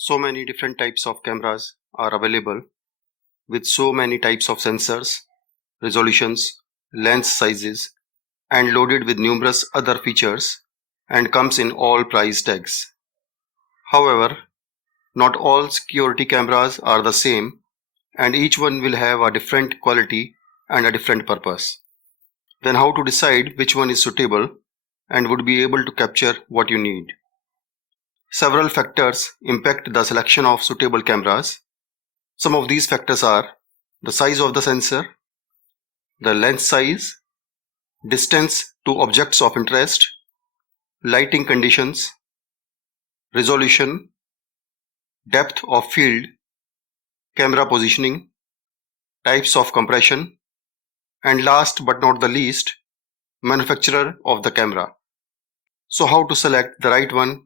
So many different types of cameras are available with so many types of sensors, resolutions, lens sizes, and loaded with numerous other features and comes in all price tags. However, not all security cameras are the same and each one will have a different quality and a different purpose. Then how to decide which one is suitable and would be able to capture what you need? Several factors impact the selection of suitable cameras. Some of these factors are the size of the sensor, the lens size, distance to objects of interest, lighting conditions, resolution, depth of field, camera positioning, types of compression, and last but not the least, manufacturer of the camera. So how to select the right one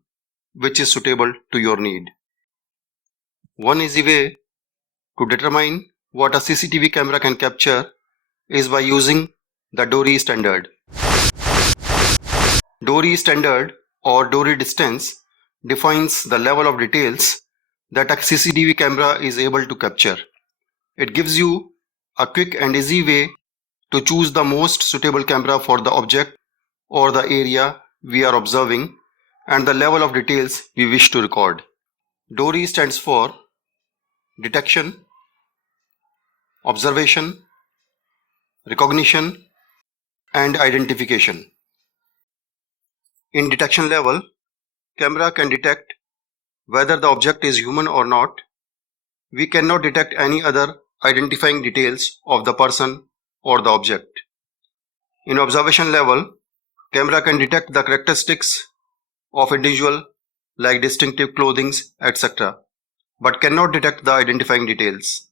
which is suitable to your need? One easy way to determine what a CCTV camera can capture is by using the DORY standard. DORY standard or DORY distance defines the level of details that a CCTV camera is able to capture. It gives you a quick and easy way to choose the most suitable camera for the object or the area we are observing and the level of details we wish to record. DORY stands for detection, observation, recognition, and identification. In detection level, camera can detect whether the object is human or not. We cannot detect any other identifying details of the person or the object. In observation level, camera can detect the characteristics of individual like distinctive clothing, etc., but cannot detect the identifying details.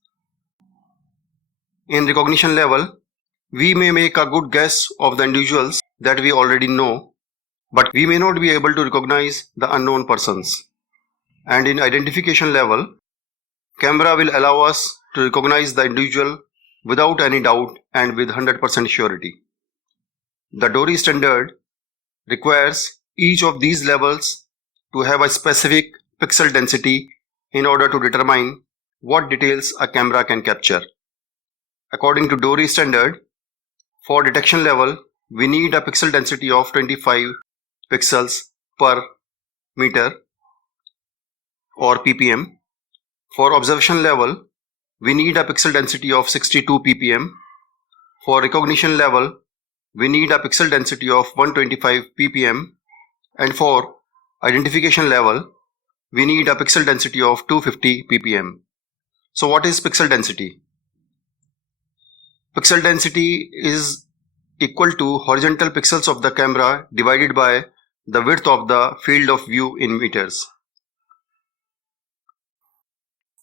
In recognition level, we may make a good guess of the individuals that we already know, but we may not be able to recognize the unknown persons. And in identification level, camera will allow us to recognize the individual without any doubt and with 100% surety. The DORY standard requires each of these levels to have a specific pixel density in order to determine what details a camera can capture. According to DORY standard, for detection level, we need a pixel density of 25 pixels per meter or ppm. For observation level, we need a pixel density of 62 ppm. For recognition level, we need a pixel density of 125 ppm. And for identification level, we need a pixel density of 250 ppm. So what is pixel density? Pixel density is equal to horizontal pixels of the camera divided by the width of the field of view in meters.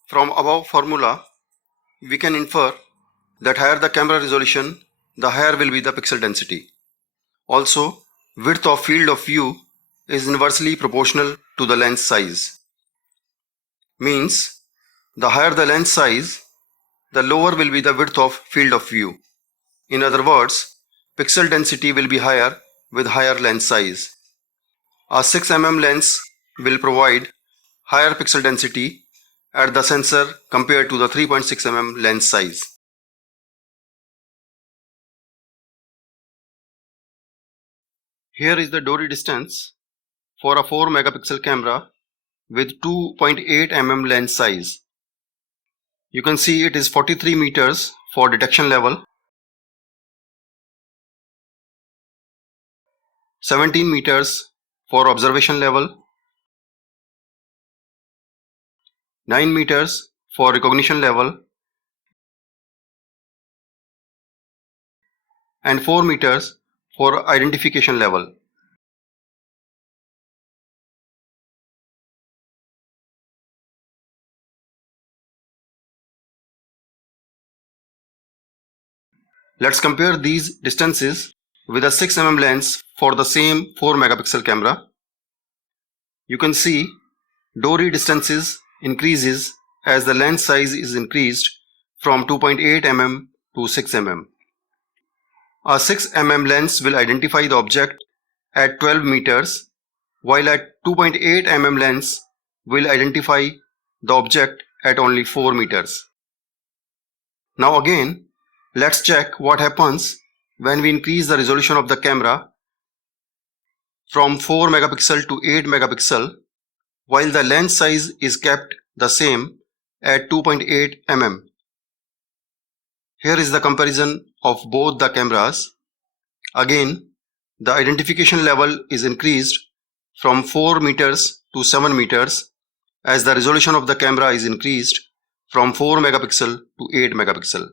From above formula, we can infer that higher the camera resolution, the higher will be the pixel density. Also, width of field of view is inversely proportional to the lens size. Means, the higher the lens size, the lower will be the width of field of view. In other words, pixel density will be higher with higher lens size. A 6 mm lens will provide higher pixel density at the sensor compared to the 3.6 mm lens size. Here is the DORY distance for a 4 megapixel camera with 2.8 mm lens size. You can see it is 43 meters for detection level, 17 meters for observation level, 9 meters for recognition level, and 4 meters for identification level. Let's compare these distances with a 6 mm lens for the same 4 megapixel camera. You can see DORY distances increases as the lens size is increased from 2.8 mm to 6 mm. A 6 mm lens will identify the object at 12 meters, while a 2.8 mm lens will identify the object at only 4 meters. Now again, let's check what happens when we increase the resolution of the camera from 4 megapixel to 8 megapixel while the lens size is kept the same at 2.8 mm. Here is the comparison of both the cameras. Again, the identification level is increased from 4 meters to 7 meters as the resolution of the camera is increased from 4 megapixel to 8 megapixel.